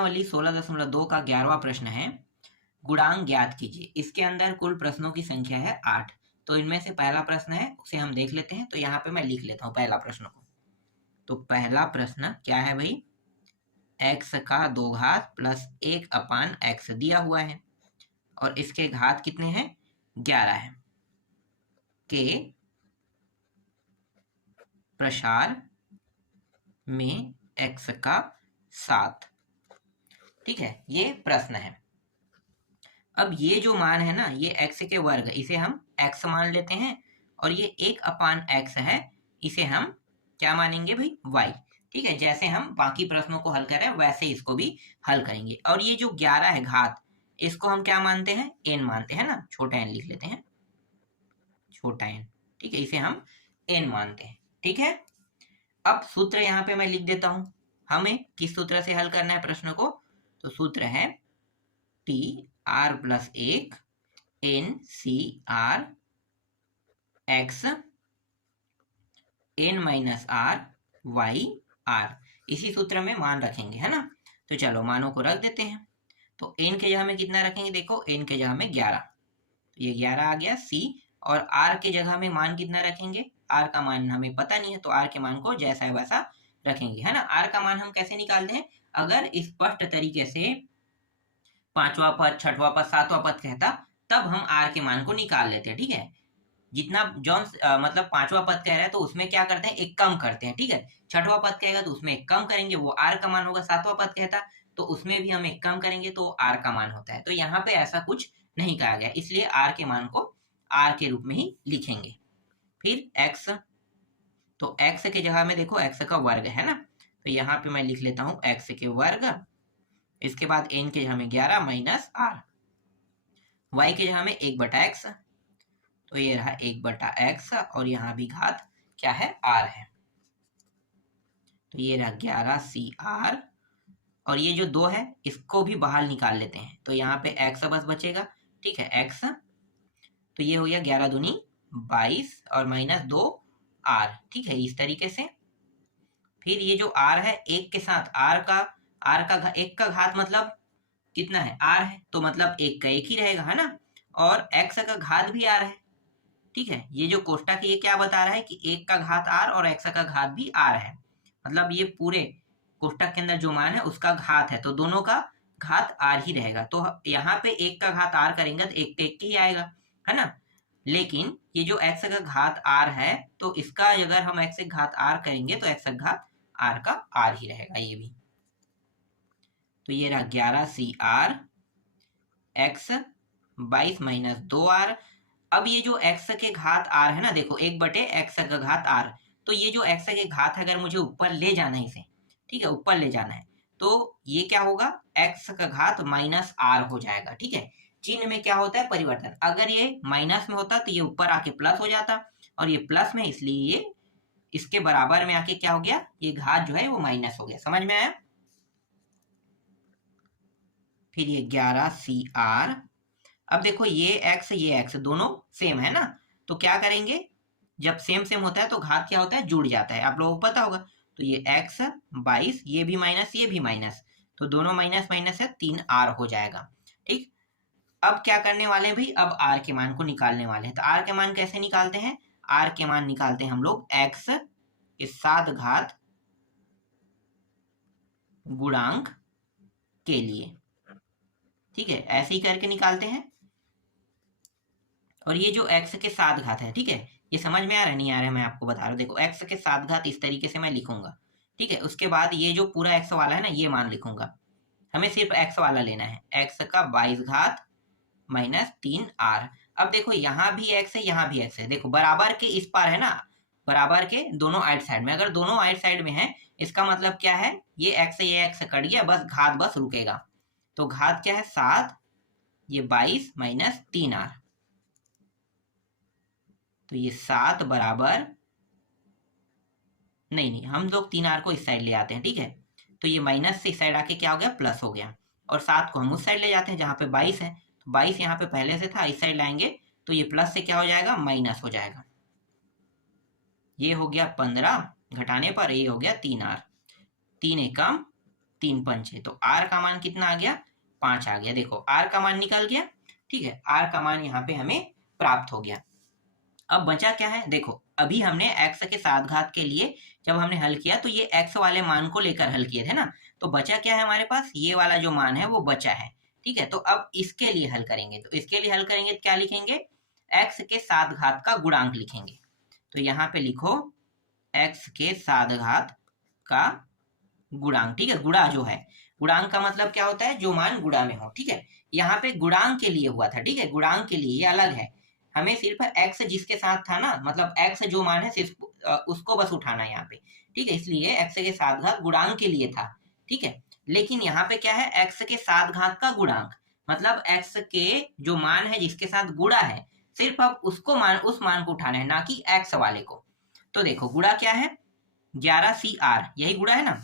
प्रश्नावली 16.2 का 11वां प्रश्न है, गुणांक ज्ञात कीजिए। इसके अंदर कुल प्रश्नों की संख्या है 8। तो इनमें से पहला प्रश्न है उसे हम देख लेते हैं। तो यहाँ पे मैं लिख लेता हूँ पहला प्रश्न को। तो पहला प्रश्न क्या है भाई, x का 2 घात प्लस 1/x दिया हुआ है और इसके घात कितने हैं, 11 है, के प्रसार में x का 7। ठीक है, ये प्रश्न है। अब ये जो मान है ना, ये x के वर्ग, इसे हम x मान लेते हैं और ये 1/x है, इसे हम क्या मानेंगे भाई, y। ठीक है, जैसे हम बाकी प्रश्नों को हल कर रहे हैं वैसे इसको भी हल करेंगे। और ये जो 11 है घात, इसको हम क्या मानते हैं, n मानते हैं ना, छोटा n लिख लेते हैं, छोटा n। ठीक है, इसे हम n मानते हैं। ठीक है, अब सूत्र यहाँ पे मैं लिख देता हूं। हमें किस सूत्र से हल करना है प्रश्न को, तो सूत्र है TR+1 NCR x n-r y r। इसी सूत्र में मान रखेंगे, है ना। तो चलो मानों को रख देते हैं। तो n के जगह में कितना रखेंगे, देखो n के जगह में 11, तो ये 11 आ गया c। और r के जगह में मान कितना रखेंगे, r का मान हमें पता नहीं है, तो r के मान को जैसा है वैसा रखेंगे, है ना। r का मान हम कैसे निकालते हैं, अगर स्पष्ट तरीके से 5वां पद, 6वां पद, 7वां पद कहता, तब हम r के मान को निकाल लेते हैं। ठीक है, जितना जॉन मतलब 5वां पद कह रहा है तो उसमें क्या करते हैं, एक कम करते हैं। ठीक है, 6वां पद कहेगा तो उसमें एक कम करेंगे, वो r का मान होगा। 7वां पद कहता तो उसमें भी हम एक कम करेंगे, तो r का मान होता है। तो यहाँ पे ऐसा कुछ नहीं कहा गया, इसलिए r के मान को r के रूप में ही लिखेंगे। फिर x, तो x के जगह में देखो x का वर्ग है ना, तो यहाँ पे मैं लिख लेता हूँ x के वर्ग। इसके बाद n के जगह में 11 माइनस r, y के जगह में 1/x, तो ये रहा 1/x और यहाँ भी घात क्या है, r है, तो ये रहा 11CR। और ये जो 2 है इसको भी बाहर निकाल लेते हैं, तो यहाँ पे x बस बचेगा। ठीक है, x, तो ये हो गया 11 दूनी 22 और माइनस 2r। ठीक है, इस तरीके से। फिर ये जो r है, एक के साथ r का एक का घात मतलब कितना है, r है, तो मतलब एक का एक ही रहेगा, है ना। और x का घात भी r है। ठीक है, ये जो कोष्टक ये क्या बता रहा है कि एक का घात r और x का घात भी r है, मतलब ये पूरे कोष्टक के अंदर जो मान है उसका घात है, तो दोनों का घात r ही रहेगा। तो यहाँ पे एक का घात r करेंगे तो एक ही आएगा, है ना। लेकिन ये जो x का घात r है, तो इसका अगर हम x का घात r करेंगे तो x का घात r का r ही रहेगा, ये भी। तो ये रहा 11CR x 22 माइनस 2r। अब ये जो x के घात r है ना, देखो 1/x का घात r, तो ये जो x के घात है, अगर मुझे ऊपर ले जाना है इसे, ठीक है, ऊपर ले जाना है, तो ये क्या होगा, x का घात माइनस r हो जाएगा। ठीक है, चिन्ह में क्या होता है, परिवर्तन। अगर ये माइनस में होता तो ये ऊपर आके प्लस हो जाता, और ये प्लस में, इसलिए ये इसके बराबर में आके क्या हो गया, ये घात जो है वो माइनस हो गया। समझ में आया। फिर ये 11CR। अब देखो ये x दोनों सेम है ना, तो क्या करेंगे, जब सेम सेम होता है तो घात क्या होता है, जुड़ जाता है, आप लोगों को पता होगा। तो ये x 22, ये भी माइनस ये भी माइनस, तो दोनों माइनस माइनस है, 3r हो जाएगा। ठीक, अब क्या करने वाले हैं भाई, अब r के मान को निकालने वाले हैं। तो r के मान कैसे निकालते हैं, r के मान निकालते हैं हम लोग x के 7 घात गुणांक के लिए। ठीक है, ऐसे ही करके निकालते हैं। और ये जो x के 7 घात है, ठीक है, ये समझ में आ रहा है नहीं आ रहा है, मैं आपको बता रहा हूँ। देखो x के 7 घात इस तरीके से मैं लिखूंगा। ठीक है, उसके बाद ये जो पूरा x वाला है ना, ये मान लिखूंगा। हमें सिर्फ x वाला लेना है, x का 22 घात माइनस 3r। अब देखो यहाँ भी x है, यहाँ भी x है, देखो बराबर के इस पार है ना, बराबर के दोनों आइट साइड में, अगर दोनों आइट साइड में है, इसका मतलब क्या है, ये x से ये x कट गया, बस घात बस रुकेगा। तो घात क्या है, 7, ये 22 माइनस 3r, तो ये 7 बराबर, नहीं हम लोग 3r को इस साइड ले आते हैं। ठीक है, तो ये माइनस से इस साइड आके क्या हो गया, प्लस हो गया, और 7 को हम उस साइड ले जाते हैं जहां पे 22 है, तो 22 यहाँ पे पहले से था, इस साइड लाएंगे तो ये प्लस से क्या हो जाएगा, माइनस हो जाएगा। ये हो गया 15 घटाने पर, ये हो गया 3r, 3 एकम 3 पंचे, तो आर का मान कितना आ गया, 5 आ गया। देखो आर का मान निकल गया, ठीक है, आर का मान यहाँ पे हमें प्राप्त हो गया। अब बचा क्या है, देखो अभी हमने x के सात घात के लिए जब हमने हल किया तो ये x वाले मान को लेकर हल किए थे ना, तो बचा क्या है हमारे पास, ये वाला जो मान है वो बचा है, ठीक है। तो अब इसके लिए हल करेंगे, तो इसके लिए हल करेंगे तो क्या लिखेंगे, x के सात घात का गुणांक लिखेंगे। तो यहाँ पे लिखो x के सात घात का गुणांक, ठीक है। गुणा जो है, गुणांक का मतलब क्या होता है, जो मान गुणा में हो, ठीक है। यहाँ पे गुणांक के लिए हुआ था, ठीक है, गुणांक के लिए ये अलग है, हमें सिर्फ x जिसके साथ था ना, मतलब x जो मान है सिर्फ उसको बस उठाना है यहाँ पे, ठीक है, इसलिए x के सात घात गुणांक के लिए था, ठीक है। लेकिन यहाँ पे क्या है, x के सात घात का गुणांक, मतलब x के जो मान है जिसके साथ गुणा है, सिर्फ अब उसको मान, उस मान को उठाना है, ना कि x वाले को। तो देखो गुणा क्या है, 11CR, यही गुणा है ना,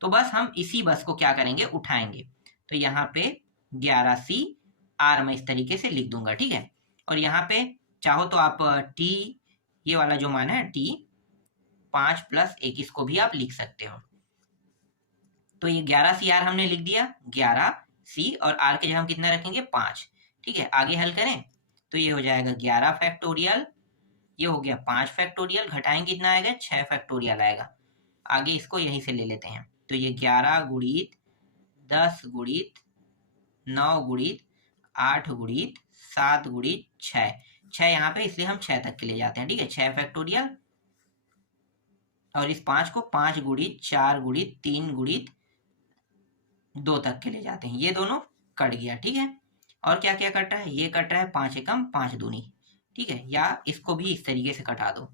तो बस हम इसी बस को क्या करेंगे, उठाएंगे। तो यहाँ पे 11CR मैं इस तरीके से लिख दूंगा, ठीक है। और यहाँ पे चाहो तो आप t, ये वाला जो मान है t 5 + 1, इसको भी आप लिख सकते हो। तो ये 11CR हमने लिख दिया, 11C और R के जगह हम कितना रखेंगे, 5, ठीक है। आगे हल करें तो ये हो जाएगा 11 फैक्टोरियल, ये हो गया 5 फैक्टोरियल, घटाएंगे कितना आएगा, 6 फैक्टोरियल आएगा। आगे इसको यहीं से ले लेते हैं, तो ये 11 गुणित 10 गुणित 9 गुणित 8 गुणित 7 गुणित 6, 6 यहाँ पे इसलिए हम 6 तक के ले जाते हैं, ठीक है, 6 फैक्टोरियल। और इस 5 को 5 गुणित 4 गुणित 3 गुणित 2 तक के ले जाते हैं, ये दोनों कट गया, ठीक है। और क्या क्या कट रहा है, ये कट रहा है 5 एकम 5 दूनी, ठीक है, या इसको भी इस तरीके से कटा दो।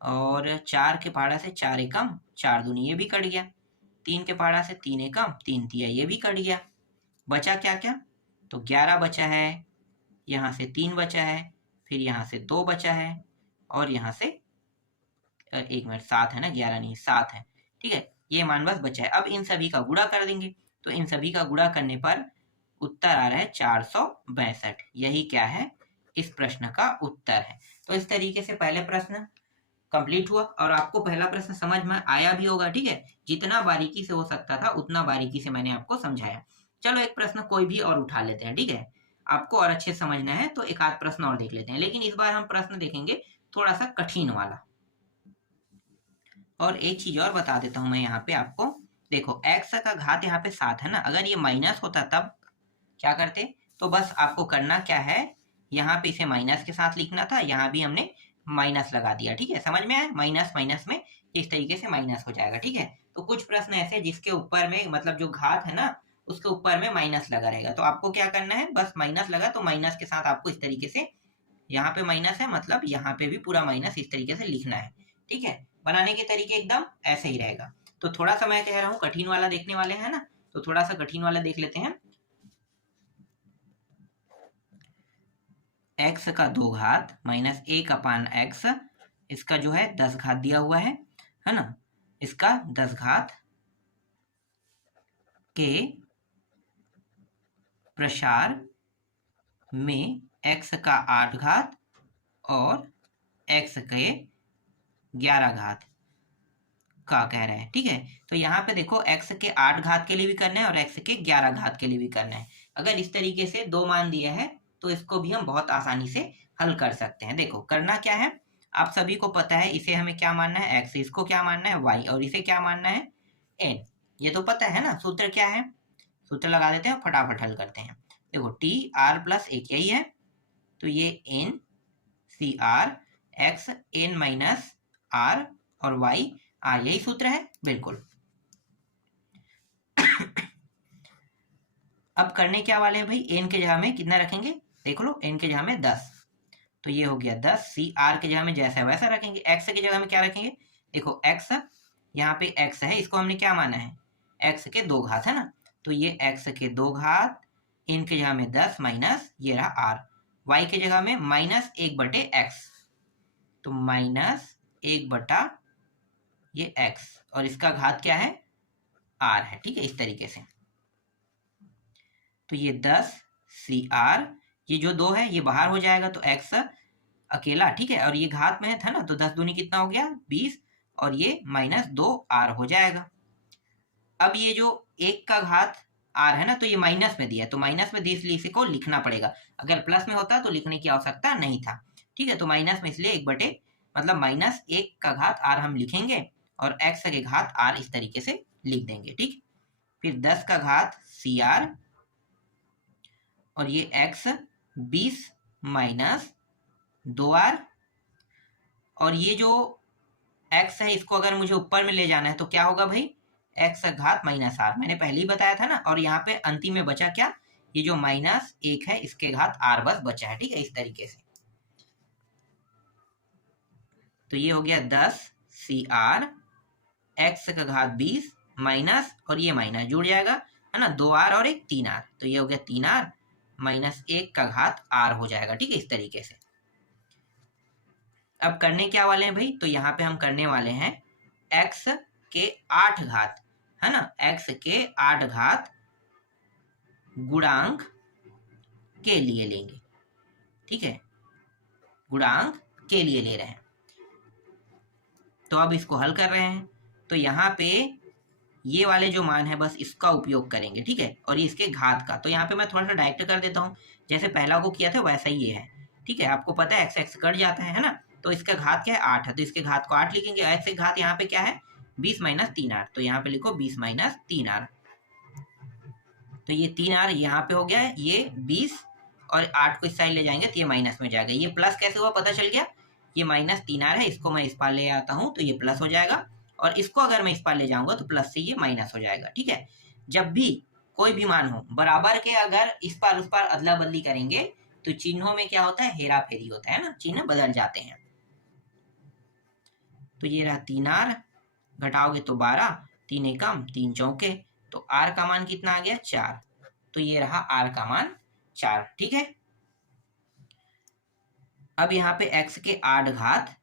और 4 के पहाड़ा से 4 एकम 4 दूनी, ये भी कट गया। 3 के पहाड़ा से 3 एकम 3 तिया, ये भी कट गया। बचा क्या क्या, तो 11 बचा है, यहाँ से 3 बचा है, फिर यहाँ से 2 बचा है, और यहाँ से 1 मिनट 7 है ना, 11 नहीं 7 है, ठीक है, ये मान बस बचा है। अब इन सभी का गुणा कर देंगे, तो इन सभी का गुणा करने पर उत्तर आ रहा है 462, यही क्या है, इस प्रश्न का उत्तर है। तो इस तरीके से पहले प्रश्न कंप्लीट हुआ और आपको पहला प्रश्न समझ में आया भी होगा, ठीक है, जितना बारीकी से हो सकता था उतना बारीकी से मैंने आपको समझाया। चलो एक प्रश्न कोई भी और उठा लेते हैं, ठीक है, आपको और अच्छे समझना है तो एक आध प्रश्न और देख लेते हैं, लेकिन इस बार हम प्रश्न देखेंगे थोड़ा सा कठिन वाला। और एक चीज और बता देता हूं मैं यहाँ पे आपको, देखो x का घात यहाँ पे 7 है ना, अगर ये माइनस होता तब क्या करते, तो बस आपको करना क्या है, यहाँ पे इसे माइनस के साथ लिखना था, यहाँ भी हमने माइनस लगा दिया, ठीक है, समझ में आया, माइनस माइनस में इस तरीके से माइनस हो जाएगा, ठीक है। तो कुछ प्रश्न ऐसे जिसके ऊपर में मतलब जो घात है ना उसके ऊपर में माइनस लगा रहेगा, तो आपको क्या करना है, बस माइनस लगा तो माइनस के साथ आपको इस तरीके से, यहाँ पे माइनस है मतलब यहाँ पे भी पूरा माइनस इस तरीके से लिखना है, ठीक है। बनाने के तरीके एकदम ऐसे ही रहेगा। तो थोड़ा सा मैं कह रहा हूँ कठिन वाला देखने वाले हैं ना, तो थोड़ा सा कठिन वाला देख लेते हैं। x का 2 घात माइनस 1/x, इसका जो है 10 घात दिया हुआ है ना, इसका 10 घात के प्रसार में x का 8 घात और x के 11 घात का कह रहे हैं, ठीक है। तो यहाँ पे देखो x के 8 घात के लिए भी करना है और x के 11 घात के लिए भी करना है। अगर इस तरीके से दो मान दिया है तो इसको भी हम बहुत आसानी से हल कर सकते हैं। देखो करना क्या है, आप सभी को पता है इसे हमें क्या मानना है x, इसको क्या मानना है y, और इसे क्या मानना है n, ये तो पता है ना। सूत्र क्या है, सूत्र लगा देते हैं, फटाफट हल करते हैं। देखो t r+1 यही है, तो ये n CR x n minus r और y r, यही सूत्र है बिल्कुल। अब करने क्या वाले हैं भाई, n के जगह में कितना रखेंगे, देख लो n के जगह में 10, तो ये हो गया 10, CR के जगह में जैसा है वैसा रखेंगे। x के जगह में क्या रखेंगे, देखो x यहाँ पे x है, इसको हमने क्या माना है, x के 2 घात है ना, तो ये x के 2 घात, n के जगह में 10 माइनस ये रहा r, y के जगह में -1/x, तो -1 ये x और इसका घात क्या है r है, ठीक है, इस तरीके से। तो ये 10 CR, ये जो 2 है ये बाहर हो जाएगा तो x अकेला, ठीक है, और ये घात में था ना, तो 10 दूनी कितना हो गया 20, और ये -2r हो जाएगा। अब ये जो 1 का घात r है ना, तो ये माइनस में दिया है, तो माइनस में दिया इसलिए इसी को लिखना पड़ेगा। अगर प्लस में होता तो लिखने की आवश्यकता नहीं था। ठीक है, तो माइनस में इसलिए 1 मतलब -1 का घात r हम लिखेंगे और x के घात r इस तरीके से लिख देंगे। ठीक, फिर 10 का घात cr और ये x 20 माइनस 2r, और ये जो x है इसको अगर मुझे ऊपर में ले जाना है तो क्या होगा भाई, x का घात -r, मैंने पहले ही बताया था ना। और यहाँ पे अंतिम में बचा क्या, ये जो -1 है इसके घात r बस बचा है। ठीक है, इस तरीके से। तो ये हो गया 10 cr, x का घात 20 माइनस, और ये माइनस जुड़ जाएगा है ना, 2r और एक 3r, तो ये हो गया 3r -1 का घात r हो जाएगा। ठीक है, इस तरीके से। अब करने क्या वाले हैं भाई, तो यहाँ पे हम करने वाले हैं x के 8 घात, है ना, x के 8 घात गुणांक के लिए लेंगे। ठीक है, गुणांक के लिए ले रहे हैं। तो अब इसको हल कर रहे हैं, तो यहाँ पे ये वाले जो मान है बस इसका उपयोग करेंगे। ठीक है, और इसके घात का, तो यहाँ पे मैं थोड़ा सा डायरेक्ट कर देता हूँ, जैसे पहला को किया था वैसा ही ये है। ठीक है, आपको पता है x कट जाता है ना, तो इसका घात क्या है 8 है, तो इसके घात को 8 लिखेंगे। x के घात यहाँ पे क्या है 20 माइनस 3r, तो यहाँ पे लिखो 20 माइनस 3r। तो ये 3r यहाँ पे हो गया है, ये 20 और 8 को इस साइड ले जाएंगे तो ये माइनस में जाएगा। ये प्लस कैसे हुआ पता चल गया, ये -3r है, इसको मैं इस पार ले आता हूँ तो ये प्लस हो जाएगा, और इसको अगर मैं इस पार ले जाऊंगा तो प्लस से ये माइनस हो जाएगा। ठीक है, जब भी कोई भी मान हो बराबर के अगर इस पार उस पार अदला बदली करेंगे तो चिन्हों में क्या होता है, हेरा फेरी होता है ना, चिन्ह बदल जाते हैं। तो ये रहा 3r, घटाओगे तो 12, 3 एकम 3 चौके, तो r का मान कितना आ गया 4, तो ये रहा r का मान 4। ठीक है, अब यहाँ पे x के 8 घात,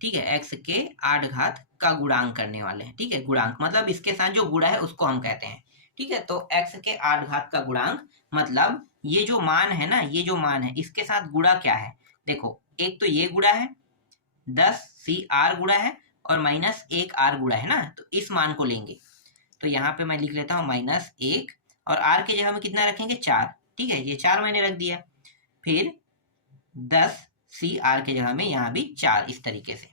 ठीक है, x के 8 घात का गुणांक करने वाले हैं। ठीक है, गुणांक मतलब इसके साथ जो गुणा है उसको हम कहते हैं। ठीक है, तो x के 8 घात का गुणांक मतलब ये जो मान है ना, ये जो मान है इसके साथ गुणा क्या है, देखो एक तो ये गुणा है 10 cr गुणा है और -1r गुणा है ना, तो इस मान को लेंगे। तो यहाँ पे मैं लिख लेता हूँ -1 और r के जगह में कितना रखेंगे 4। ठीक है, ये 4 मैंने रख दिया, फिर 10 cr के जगह में यहाँ भी 4, इस तरीके से।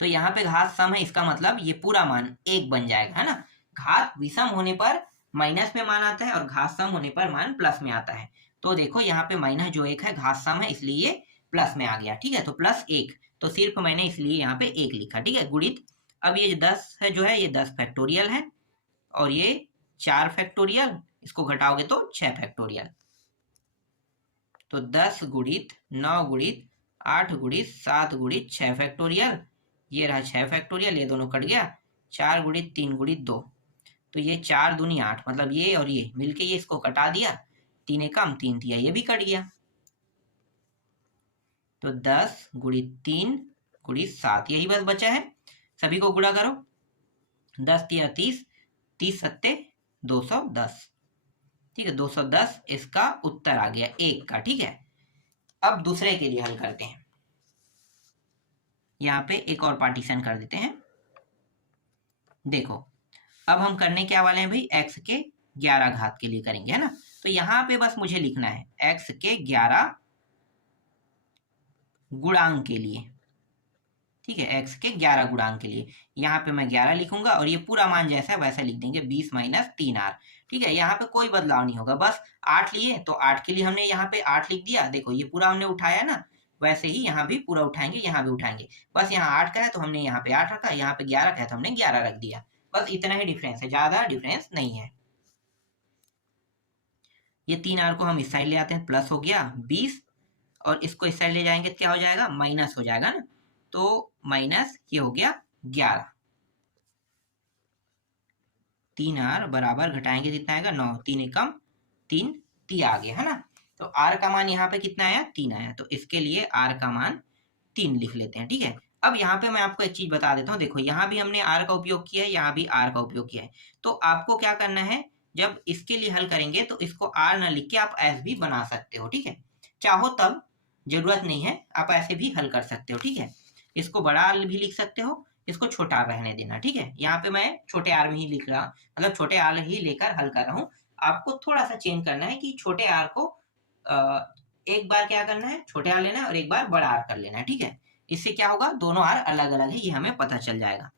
तो यहाँ पे घात सम है, इसका मतलब ये पूरा मान 1 बन जाएगा, है ना। घात विषम होने पर माइनस में मान आता है और घात सम होने पर मान प्लस में आता है। तो देखो यहाँ पे माइनस जो 1 है घात सम है इसलिए ये प्लस में आ गया। ठीक है, तो +1, तो सिर्फ मैंने इसलिए यहाँ पे 1 लिखा। ठीक है, गुणित, अब ये 10 है जो है ये 10 फैक्टोरियल है और ये 4 फैक्टोरियल, इसको घटाओगे तो 6 फैक्टोरियल। तो 10 गुणित 9 गुणित 8 गुणित 7 गुणित 6 फैक्टोरियल, ये रहा 6 फैक्टोरियल, ये दोनों कट गया, 4 गुणित 3 गुणित 2, तो ये 4 दूनी 8, मतलब ये और ये मिलके ये इसको कटा दिया, 3 एकम 3 दिया, ये भी कट गया। तो 10 गुणित 3 गुणित 7, यही बस बचा है, सभी को गुणा करो, 10 तिया 30, 30 सत्ते 210। ठीक है, 210 इसका उत्तर आ गया 1 का। ठीक है, अब दूसरे के लिए हल करते हैं, यहाँ पे एक और पार्टीशन कर देते हैं। देखो अब हम करने क्या वाले हैं भाई, x के 11 घात के लिए करेंगे, है ना। तो यहाँ पे बस मुझे लिखना है x के 11 गुणांक के लिए। ठीक है, x के 11 गुणांक के लिए यहाँ पे मैं 11 लिखूंगा और ये पूरा मान जैसा है वैसा लिख देंगे, 20 माइनस 3r। ठीक है, यहाँ पे कोई बदलाव नहीं होगा, बस 8 लिए तो 8 के लिए हमने यहाँ पे 8 लिख दिया। देखो ये पूरा हमने उठाया ना, वैसे ही यहाँ भी पूरा उठाएंगे, यहाँ भी उठाएंगे, बस यहाँ 8 का है तो हमने यहाँ पे 8 रखा, यहाँ पे 11 का है तो हमने 11 रख दिया, बस इतना ही डिफरेंस है, ज्यादा डिफरेंस नहीं है। ये 3r को हम इस साइड ले आते हैं, प्लस हो गया 20 और इसको इस साइड ले जाएंगे तो क्या हो जाएगा, माइनस हो जाएगा ना, तो माइनस ये हो गया 11। 3r बराबर घटाएंगे कितना आएगा 9, 3 एकम 3 3 आ गया, है ना। तो r का मान यहाँ पे कितना आया 3 आया, तो इसके लिए r का मान 3 लिख लेते हैं। ठीक है, अब यहाँ पे मैं आपको एक चीज बता देता हूँ, देखो यहाँ भी हमने r का उपयोग किया है, यहाँ भी r का उपयोग किया है, तो आपको क्या करना है, जब इसके लिए हल करेंगे तो इसको r न लिख के आप s भी बना सकते हो। ठीक है, चाहो तब, जरूरत नहीं है, आप ऐसे भी हल कर सकते हो। ठीक है, इसको बड़ा भी लिख सकते हो इसको छोटा आर रहने देना, ठीक है। यहाँ पे मैं छोटे आर में ही लिख रहा, मतलब छोटे आर ही लेकर हल कर रहा हूँ। आपको थोड़ा सा चेंज करना है कि छोटे आर को एक बार क्या करना है, छोटे आर लेना है और एक बार बड़ा आर कर लेना है, ठीक है। इससे क्या होगा, दोनों आर अलग अलग है ये हमें पता चल जाएगा।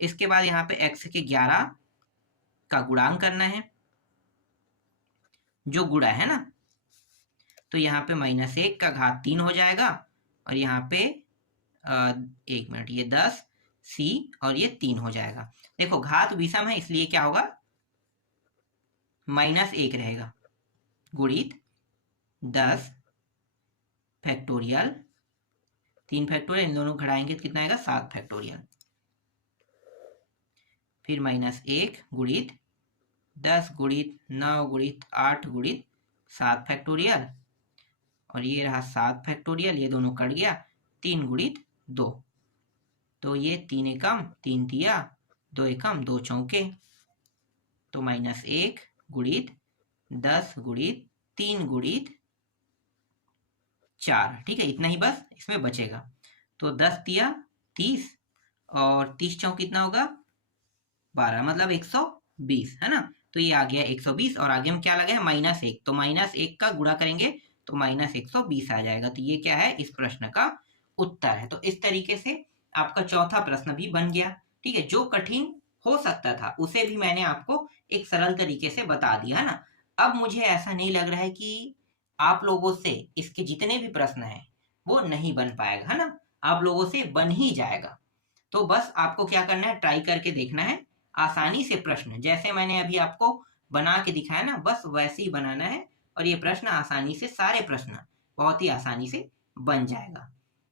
इसके बाद यहाँ पे x के 11 का गुणांक करना है, जो गुणा है ना, तो यहाँ पे -1 का घात 3 हो जाएगा और यहाँ पे 1 मिनट, ये 10 c और ये 3 हो जाएगा। देखो घात विषम है इसलिए क्या होगा, -1 रहेगा, गुणित 10 फैक्टोरियल 3 फैक्टोरियल, इन दोनों घटाएंगे तो कितना आएगा 7 फैक्टोरियल, फिर -1 गुणित 10 गुणित 9 गुणित 8 गुणित 7 फैक्टोरियल, और ये रहा 7 फैक्टोरियल, ये दोनों कट गया, 3 गुणित 2, तो ये 3 एकम 3 तिया 2 एकम 2 चौके, तो -1 गुणित 10 गुणित 3 गुणित 4, ठीक है। इतना ही बस इसमें बचेगा, तो 10 तिया 30 और 30 चौक कितना होगा 12, मतलब 120, है ना। तो ये आ गया 120 और आगे में क्या लगा है -1, तो -1 का गुणा करेंगे तो -120 आ जाएगा। तो ये क्या है, इस प्रश्न का उत्तर है। तो इस तरीके से आपका चौथा प्रश्न भी बन गया, ठीक है। जो कठिन हो सकता था उसे भी मैंने आपको एक सरल तरीके से बता दिया, है ना। अब मुझे ऐसा नहीं लग रहा है कि आप लोगों से इसके जितने भी प्रश्न हैं वो नहीं बन पाएगा, है ना। आप लोगों से बन ही जाएगा। तो बस आपको क्या करना है, ट्राई करके देखना है, आसानी से प्रश्न जैसे मैंने अभी आपको बना के दिखाया ना, बस वैसे ही बनाना है और ये प्रश्न आसानी से, सारे प्रश्न बहुत ही आसानी से बन जाएगा।